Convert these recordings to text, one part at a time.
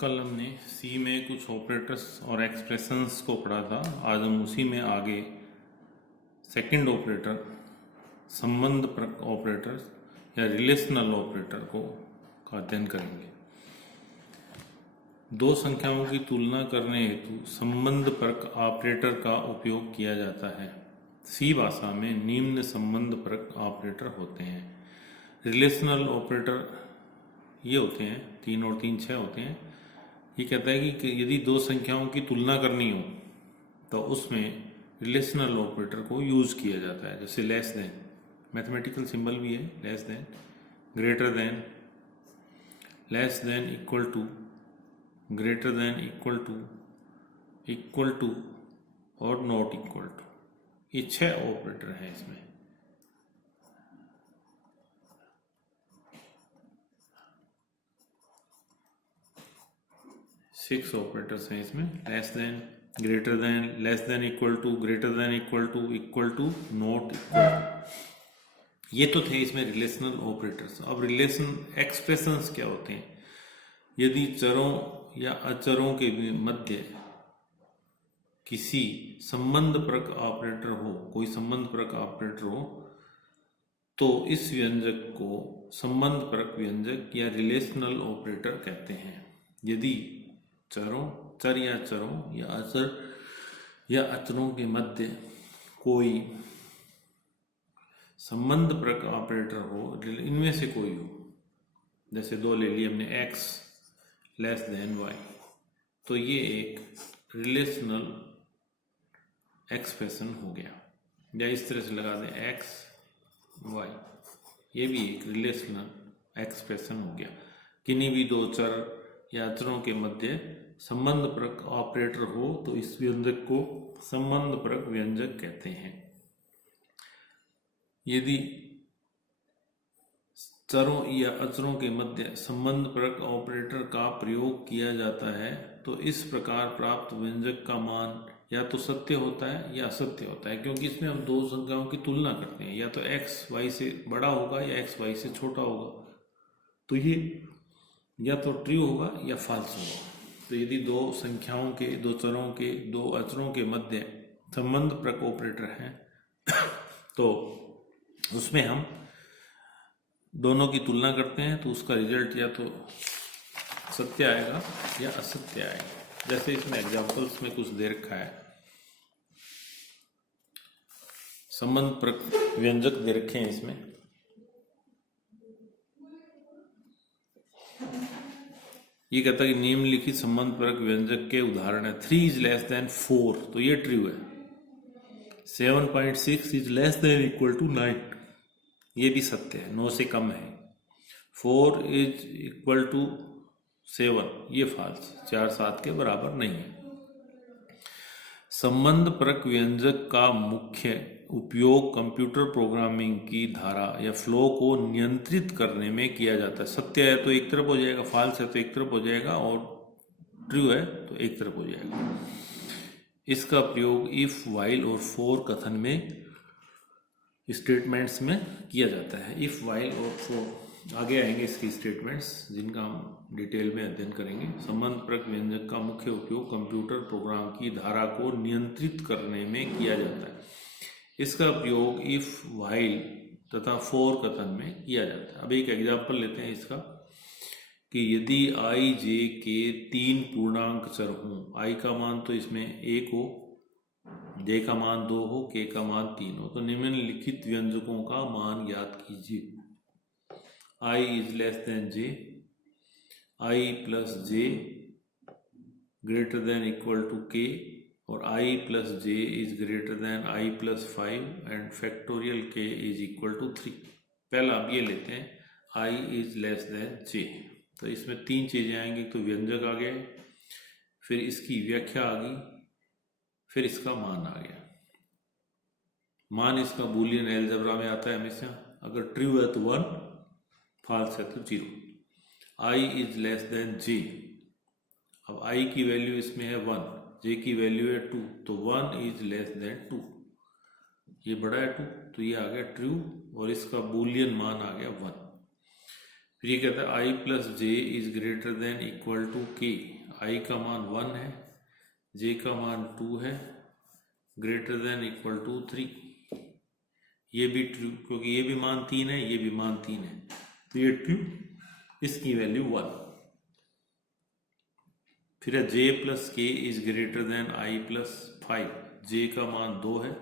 कल हमने सी में कुछ ऑपरेटर्स और एक्सप्रेशंस को पढ़ा था। आज हम उसी में आगे सेकंड ऑपरेटर, संबंधपरक ऑपरेटर या रिलेशनल ऑपरेटर का अध्ययन करेंगे। दो संख्याओं की तुलना करने हेतु संबंधपरक ऑपरेटर का उपयोग किया जाता है। सी भाषा में निम्न संबंधपरक ऑपरेटर होते हैं। रिलेशनल ऑपरेटर ये होते हैं, 3 और 3 6 होते हैं। ये कहता है कि यदि दो संख्याओं की तुलना करनी हो तो उसमें रिलेशनल ऑपरेटर को यूज किया जाता है। जैसे लेस देन, मैथमेटिकल सिंबल भी है less than, greater than, less than, equal to, greater than, equal to और नॉट इक्वल टू। ये 6 ऑपरेटर हैं इसमें। सिक्स ऑपरेटर्स हैं इसमें। Less than, greater than, less than equal to, greater than equal to, not equal to. ये तो थे इसमें रिलेशनल ऑपरेटर्स। अब रिलेशन एक्सप्रेशंस क्या होते हैं? यदि चरों या अचरों के मध्य किसी संबंधपरक ऑपरेटर हो, कोई संबंधपरक ऑपरेटर हो, तो इस व्यंजक को संबंधपरक व्यंजक या रिलेशनल ऑपरेटर कहते हैं। यदि चर या चरों या अचर या अचरों के मध्य कोई संबंधपरक ऑपरेटर हो, इनमें से कोई हो, जैसे दो ले लिए हमने, x लेस देन y, तो ये एक रिलेशनल एक्सप्रेशन हो गया। या इस तरह से लगा दें x y, ये भी एक रिलेशनल एक्सप्रेशन हो गया। किन्हीं भी दो चर या अचरों के मध्य संबंधपरक ऑपरेटर हो तो इस व्यंजक को संबंधपरक व्यंजक कहते हैं। यदि चरों या अचरों के मध्य संबंधपरक ऑपरेटर का प्रयोग किया जाता है तो इस प्रकार प्राप्त व्यंजक का मान या तो सत्य होता है या असत्य होता है, क्योंकि इसमें हम दो संख्याओं की तुलना करते हैं। या तो x y से बड़ा होगा या x y से छोटा होगा, तो ये या तो ट्रू होगा या फॉल्स होगा। तो यदि दो संख्याओं के, दो चरों के, दो अचरों के मध्य संबंधपरक ऑपरेटर हैं तो उसमें हम दोनों की तुलना करते हैं तो उसका रिजल्ट या तो सत्य आएगा या असत्य आएगा। जैसे इसमें एग्जांपल्स में कुछ दे रखा है, संबंधपरक व्यंजक दे रखे हैं इसमें। ये कहता है कि निम्नलिखित संबंधपरक व्यंजक के उदाहरण है। 3 इज लेस देन 4, तो ये ट्रू है। 7.6 is less than equal to 9, ये भी सत्य है, 9 से कम है। 4 इज इक्वल टू 7, ये फॉल्स, 4 7 के बराबर नहीं है। संबंधपरक व्यंजक का मुख्य उपयोग कंप्यूटर प्रोग्रामिंग की धारा या फ्लो को नियंत्रित करने में किया जाता है। सत्य है तो एक तरफ हो जाएगा, फॉल्स है तो एक तरफ हो जाएगा, और ट्रू है तो एक तरफ हो जाएगा। इसका प्रयोग इफ, व्हाइल और फॉर कथन में, स्टेटमेंट्स में किया जाता है। इफ, व्हाइल और फॉर, आगे आएंगे इसकी स्टेटमेंट्स जिनका हम डिटेल में अध्ययन करेंगे। संबंधपरक व्यंजक का मुख्य उपयोग कंप्यूटर प्रोग्राम की धारा को नियंत्रित करने में किया जाता है। इसका प्रयोग इफ, व्हाइल तथा फॉर कथन में किया जाता है। अब एक एग्जाम्पल लेते हैं इसका, कि यदि i j के 3 पूर्णांक चर हों, i का मान तो इसमें 1 हो, j का मान 2 हो, k का मान 3 हो, तो निम्नलिखित व्यंजकों का मान ज्ञात कीजिए। i is less than j, i plus j greater than equal to k, और i plus j is greater than i plus 5 and factorial k is equal to 3। पहला अब ये लेते हैं, i is less than j। तो इसमें 3 चीजें आएंगी, तो व्यंजक आ गया, फिर इसकी व्याख्या आ गई, फिर इसका मान आ गया। मान इसका बूलियन अलजेब्रा में आता है हमेशा, अगर ट्रू है तो 1, फॉल्स है तो 0। i is less than j, अब i की वैल्यू इसमें है 1, j की वैल्यू है 2, तो 1 इज लेस देन 2, ये बड़ा है 2, तो ये आ गया ट्रू, और इसका बूलियन मान आ गया 1। फिर ये कहता है I plus J is greater than equal to K. I का मान 1 है, जे का मान 2 है, ग्रेटर देन इक्वल टू 3। ये भी ट्रू, क्योंकि ये भी मान 3 है, ये भी मान 3 है, तो ये ट्रू, इसकी वैल्यू 1। फिर है J plus K is greater than I plus 5। J का मान 2 है,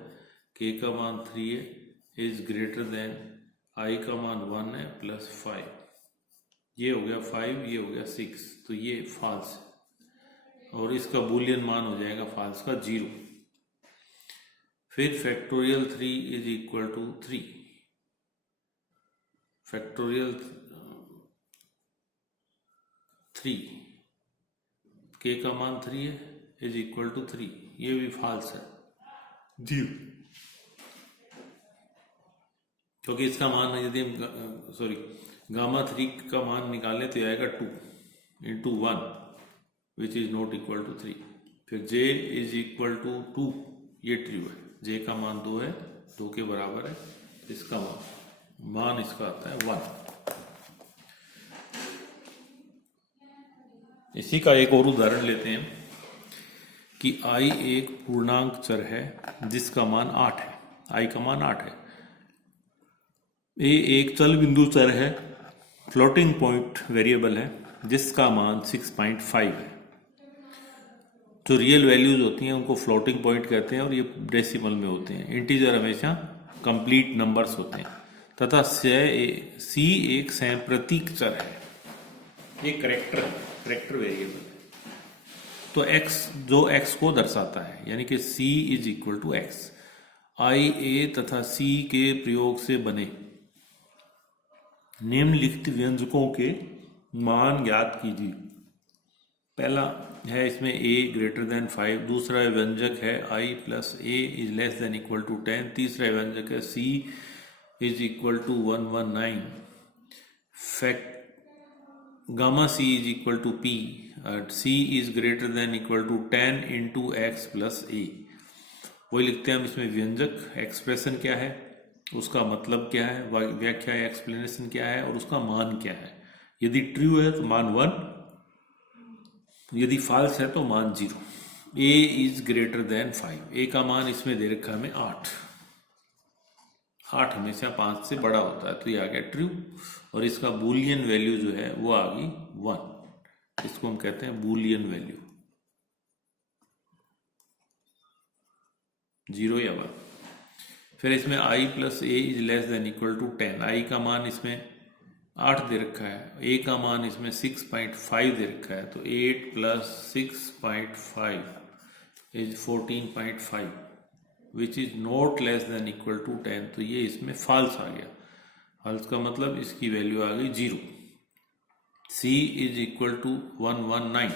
के का मान 3 है, इज ग्रेटर देन आई का मान 1 है प्लस 5। ये हो गया 5, ये हो गया 6, तो ये फॉल्स है और इसका बूलियन मान हो जाएगा फॉल्स का 0। फिर factorial 3 is equal to 3। Factorial 3, K का मान 3 है, इज इक्वल टू 3, ये भी फॉल्स है 0, क्योंकि इसका मान यदि हम गामा 3 का मान निकालें तो आएगा 2 into 1 which is not equal to 3। फिर j इज इक्वल टू 2, ये ट्रू है, j का मान 2 है, 2 के बराबर है, इसका मान इसका आता है 1। इसी का एक और उदाहरण लेते हैं कि i एक पूर्णांक चर है जिसका मान 8 है, i का मान 8 है। a एक चल बिंदु चर है, फ्लोटिंग पॉइंट वेरिएबल है, जिसका मान 6.5 है। जो रियल वैल्यूज होती हैं उनको फ्लोटिंग पॉइंट कहते हैं और ये डेसिमल में होते हैं। इंटीजर हमेशा कंप्लीट नंबर्स होते हैं तथा c एक संप्रतीक चर है, ये करेक्टर वेरिएबल है, तो x जो x को दर्शाता है, यानी कि c is equal to x। i a तथा c के प्रयोग से बने निम्नलिखित व्यंजकों के मान ज्ञात कीजिए। पहला है इसमें a ग्रेटर देन 5, दूसरा व्यंजक है i plus a is less than equal to 10, तीसरा व्यंजक है c is equal to 119, gamma c is equal to p, c is greater than equal to 10 into X plus a। वही लिखते हैं हम इसमें व्यंजक, एक्सप्रेशन क्या है, उसका मतलब क्या है, व्याख्या एक्सप्लेनेशन क्या है और उसका मान क्या है। यदि ट्रू है तो मान 1, यदि फॉल्स है तो मान 0। a is greater then 5, a का मान इसमें दे रखा है हमें 8 हमेशा 5 से बड़ा होता है, तो ये आ गया ट्रू और इसका बूलियन वैल्यू जो है वो आ गई 1। इसको हम कहते हैं बूलियन वैल्यू, 0 या 1। फिर इसमें i plus a is less than equal to 10, i का मान इसमें 8 दे रखा है, a का मान इसमें 6.5 दे रखा है, तो 8 plus 6.5 is 14.5 which is not less than equal to 10, तो ये इसमें फॉल्स आ गया। फॉल्स का मतलब इसकी वैल्यू आ गई 0। c is equal to 119,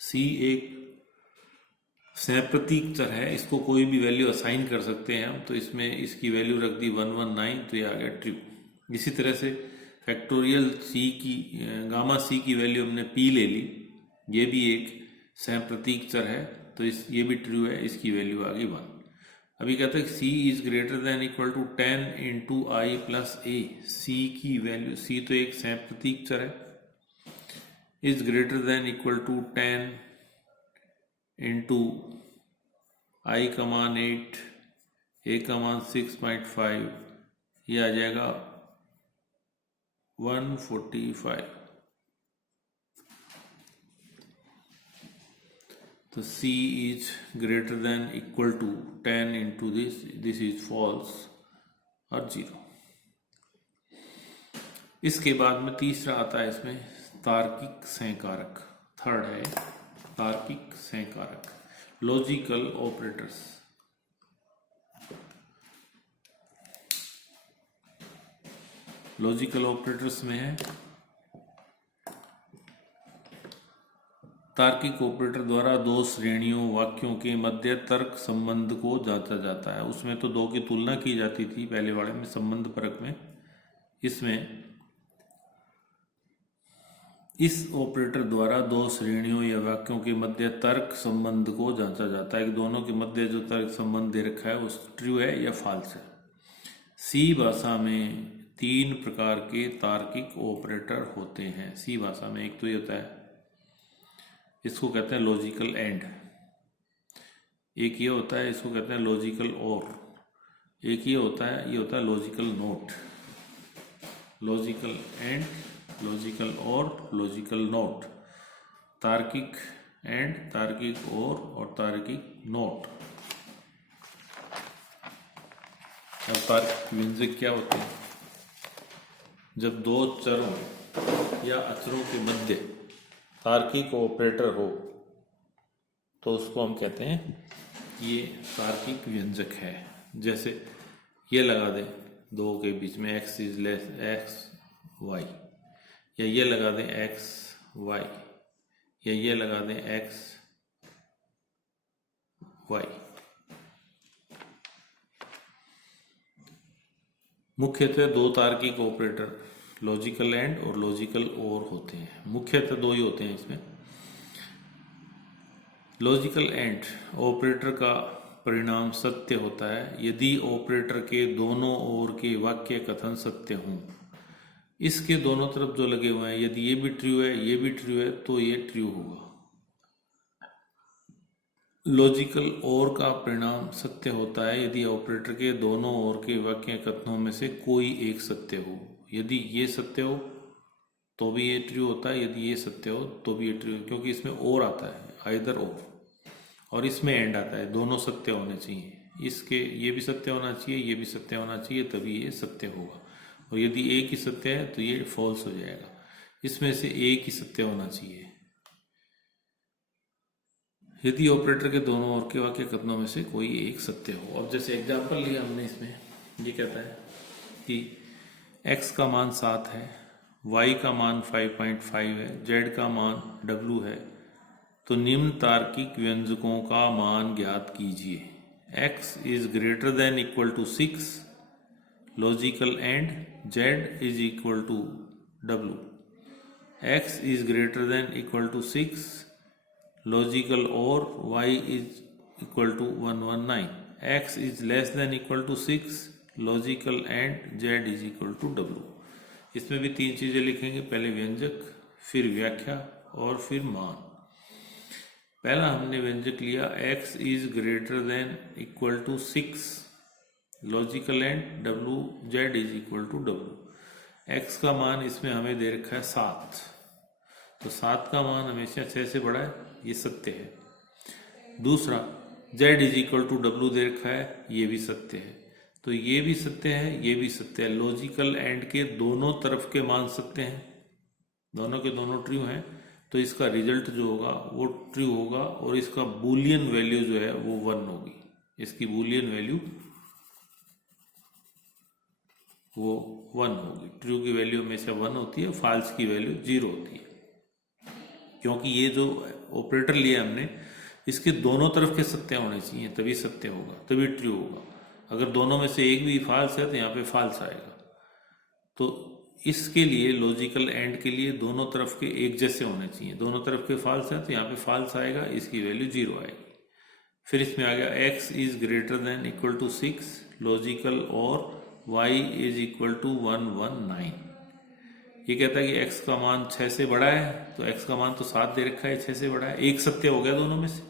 c एक संप्रतीक चर है, इसको कोई भी वैल्यू असाइन कर सकते हैं हम, तो इसमें इसकी वैल्यू रख दी 119, तो ये आ गया ट्रू। इसी तरह से फैक्टोरियल c की गामा c की वैल्यू हमने p ले ली, ये भी एक संप्रतीक चर है, तो ये भी ट्रू है, इसकी वैल्यू आ गई 1। अभी कहते हैं c is greater than equal to 10 into I plus a, c की वैल्यू, c तो एक संप्रतीक चर है, is greater than equal to 10 into I का मान 8, a का मान 6.5, ये आ जाएगा 145। तो c is greater than equal to 10 into this is false और 0। इसके बाद में तीसरा आता है इसमें तार्किक सहकारक, थर्ड है तार्किक सहकारक, लॉजिकल ऑपरेटर्स। लॉजिकल ऑपरेटर्स में है तार्किक ऑपरेटर द्वारा दो श्रेणियों वाक्यों के मध्य तर्क संबंध को जांचा जाता है। उसमें तो दो की तुलना की जाती थी पहले वाले में, संबंध परक में। इसमें इस ऑपरेटर द्वारा दो श्रेणियों या वाक्यों के मध्य तर्क संबंध को जांचा जाता है कि दोनों के मध्य जो तर्क संबंध दे रखा है वो ट्रू है या फॉल्स है। सी भाषा में तीन प्रकार के तार्किक ऑपरेटर होते हैं सी भाषा में। एक तो ये होता है, इसको कहते हैं लॉजिकल एंड। एक ये होता है, इसको कहते हैं लॉजिकल और। एक ये होता है, ये होता है logical note. Logical and, logical और, लॉजिकल नोट। तार्किक एंड, तार्किक और तार्किक नोट। अब तार्किक व्यंजक क्या होते हैं? जब दो चरों या अचरों के मध्य तार्किक ऑपरेटर हो तो उसको हम कहते हैं ये तार्किक व्यंजक है। जैसे ये लगा दें दो के बीच में x is less X Y, या ये लगा दें एक्स वाई, या ये लगा दें एक्स वाई। मुख्यतः दो तार्किक ऑपरेटर लॉजिकल एंड और लॉजिकल और होते हैं। मुख्यतः दो ही होते हैं इसमें। लॉजिकल एंड ऑपरेटर का परिणाम सत्य होता है यदि ऑपरेटर के दोनों ओर के वाक्य कथन सत्य हों। इसके दोनों तरफ जो लगे हुए हैं, यदि ये भी ट्रू है, ये भी ट्रू है, तो ये ट्रू होगा। लॉजिकल और का परिणाम सत्य होता है यदि ऑपरेटर के दोनों ओर के वाक्य कथनों में से कोई एक सत्य हो। यदि ये सत्य हो तो भी ये ट्रू होता है, यदि ये सत्य हो तो भी ये ट्रू, क्योंकि इसमें और आता है, आइदर और इसमें एंड आता है। दोनों सत्य होने चाहिए। इसके ये भी सत्य होना चाहिए, ये भी सत्य होना चाहिए, तभी ये सत्य होगा। और यदि एक ही सत्य है तो ये फॉल्स हो जाएगा। इसमें से एक ही सत्य होना चाहिए। यदि ऑपरेटर के दोनों ओर के वाक्य कथनों में से कोई एक सत्य हो। अब जैसे एग्जांपल लिया हमने, इसमें ये कहता है कि x का मान 7 है, y का मान 5.5 है, z का मान w है, तो निम्न तार्किक व्यंजकों का मान ज्ञात कीजिए। x is greater than equal to 6, logical and z is equal to w। x is greater than equal to 6, logical और y is equal to 119। x is less than equal to 6, logical and z is equal to w। इसमें भी तीन चीजें लिखेंगे, पहले व्यंजक, फिर व्याख्या और फिर मान। पहला हमने व्यंजक लिया x is greater than equal to 6, logical and w z is equal to w। x का मान इसमें हमें दे रखा है 7, तो 7 का मान हमेशा 6 से बड़ा है, ये सत्य है। दूसरा z is equal to w दे रखा है, ये भी सत्य है। तो ये भी सत्य है, ये भी सत्य है। लॉजिकल एंड के दोनों तरफ के मान सत्य हैं, दोनों के दोनों ट्रू हैं, तो इसका रिजल्ट जो होगा वो ट्रू होगा और इसका बूलियन वैल्यू जो है वो 1 होगी। इसकी बूलियन वैल्यू वो 1 होगी। ट्रू की वैल्यू हमेशा 1 होती है, फॉल्स की वैल्यू 0 होती है। क्योंकि ये जो ऑपरेटर लिया हमने, इसके दोनों तरफ के सत्य होने चाहिए, तभी सत्य होगा, तभी ट्रू होगा। अगर दोनों में से एक भी फॉल्स है तो यहाँ पे फॉल्स आएगा। तो इसके लिए लॉजिकल एंड के लिए दोनों तरफ के एक जैसे होने चाहिए। दोनों तरफ के फॉल्स है तो यहाँ पे फॉल्स आएगा, इसकी वैल्यू 0 आएगी। फिर इसमें आ गया x is greater than equal to 6, logical और y इज इक्वल टू 119। ये कहता है कि x का मान 6 से बड़ा है, तो x का मान तो 7 दे रखा है, 6 से बड़ा है, एक सत्य हो गया दोनों में से।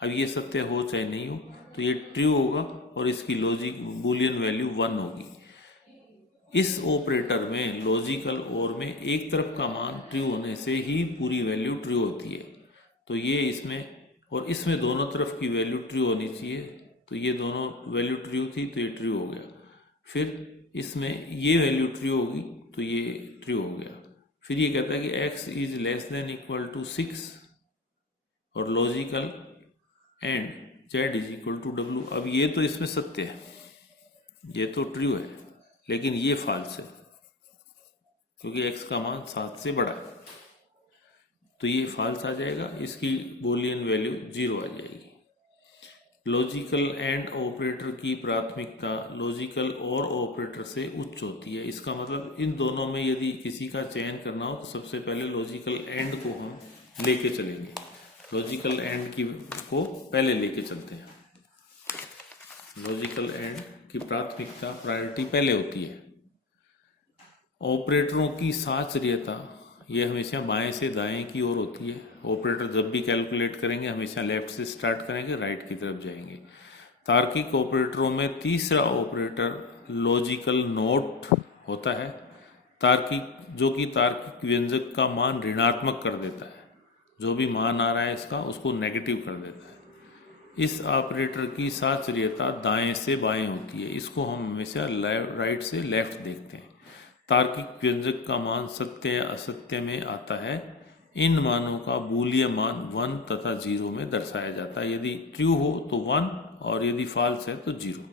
अब ये सत्य हो चाहे नहीं हो तो ये ट्रू होगा और इसकी लॉजिक बूलियन वैल्यू 1 होगी। इस ऑपरेटर में लॉजिकल और में एक तरफ का मान ट्रू होने से ही पूरी वैल्यू ट्रू होती है। तो ये इसमें और इसमें दोनों तरफ की वैल्यू ट्रू होनी चाहिए, तो ये दोनों वैल्यू ट्रू थी तो ये ट्रू हो गया। फिर इसमें ये वैल्यू ट्रू होगी तो ये ट्रू हो गया। फिर ये कहता है कि x is less than equal to 6 और logical and z is equal to w। अब ये तो इसमें सत्य है, ये तो ट्रू है, लेकिन ये फॉल्स है क्योंकि x का मान 7 से बड़ा है, तो ये फॉल्स आ जाएगा, इसकी बूलियन वैल्यू 0 आ जाएगी। लॉजिकल एंड ऑपरेटर की प्राथमिकता लॉजिकल और ऑपरेटर से उच्च होती है। इसका मतलब इन दोनों में यदि किसी का चयन करना हो तो सबसे पहले लॉजिकल एंड को हम लेके चलेंगे। लॉजिकल एंड की को पहले लेके चलते हैं। लॉजिकल एंड की प्राथमिकता, प्रायोरिटी पहले होती है। ऑपरेटरों की साचर्यता ये हमेशा बाएं से दाएं की ओर होती है। ऑपरेटर जब भी कैलकुलेट करेंगे हमेशा लेफ्ट से स्टार्ट करेंगे, राइट की तरफ जाएंगे। तार्किक ऑपरेटरों में तीसरा ऑपरेटर लॉजिकल नोट होता है, तार्किक जो कि तार्किक व्यंजक का मान ऋणात्मक कर देता है। जो भी मान आ रहा है इसका उसको नेगेटिव कर देता है। इस ऑपरेटर की साचर्यता दाएं से बाएं होती है। इसको हम हमेशा राइट से लेफ्ट देखते हैं। तार्किक व्यंजक का मान सत्य या असत्य में आता है। इन मानों का बूलियन मान 1 तथा 0 में दर्शाया जाता है। यदि ट्रू हो तो 1 और यदि फॉल्स है तो 0।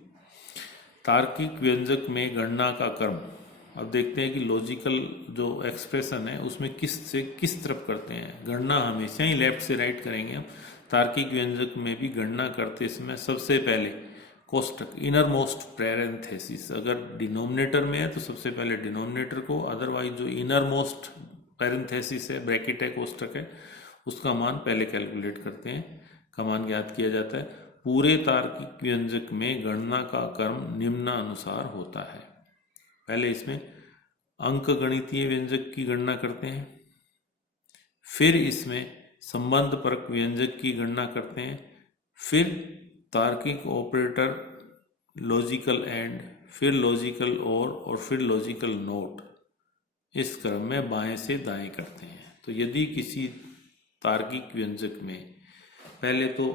तार्किक व्यंजक में गणना का क्रम, अब देखते हैं कि लॉजिकल जो एक्सप्रेशन है उसमें किस से किस तरफ करते हैं। गणना हमेशा ही लेफ्ट से राइट करेंगे हम। तार्किक व्यंजक में भी गणना करते समय सबसे पहले कोष्टक इनर मोस्ट पैरेंथेसिस, अगर डिनोमिनेटर में है तो सबसे पहले डिनोमिनेटर को, अदरवाइज जो इनर मोस्ट पैरेंथेसिस है, ब्रैकेट है, कोष्टक है, उसका मान पहले कैलकुलेट करते हैं, का मान ज्ञात किया जाता है। पूरे तार्किक व्यंजक में गणना का क्रम निम्नानुसार होता है। पहले इसमें अंक गणितीय व्यंजक की गणना करते हैं, फिर इसमें संबंध परक व्यंजक की गणना करते हैं, फिर तार्किक ऑपरेटर, लॉजिकल एंड, फिर लॉजिकल और फिर लॉजिकल नोट। इस क्रम में बाएं से दाएं करते हैं। तो यदि किसी तार्किक व्यंजक में पहले तो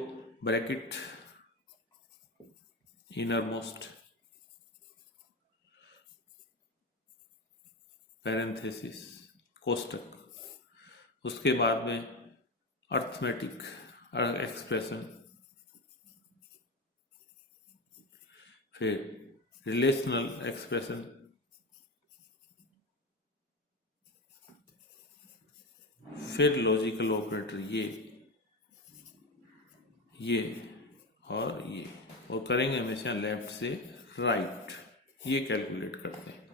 ब्रैकेट इनर मोस्ट पैरेंथेसिस कोष्टक, उसके बाद में अर्थमेटिक एक्सप्रेशन, फिर रिलेशनल एक्सप्रेशन, फिर लॉजिकल ऑपरेटर ये और ये, और करेंगे हमेशा लेफ्ट से राइट। ये कैलकुलेट करते हैं।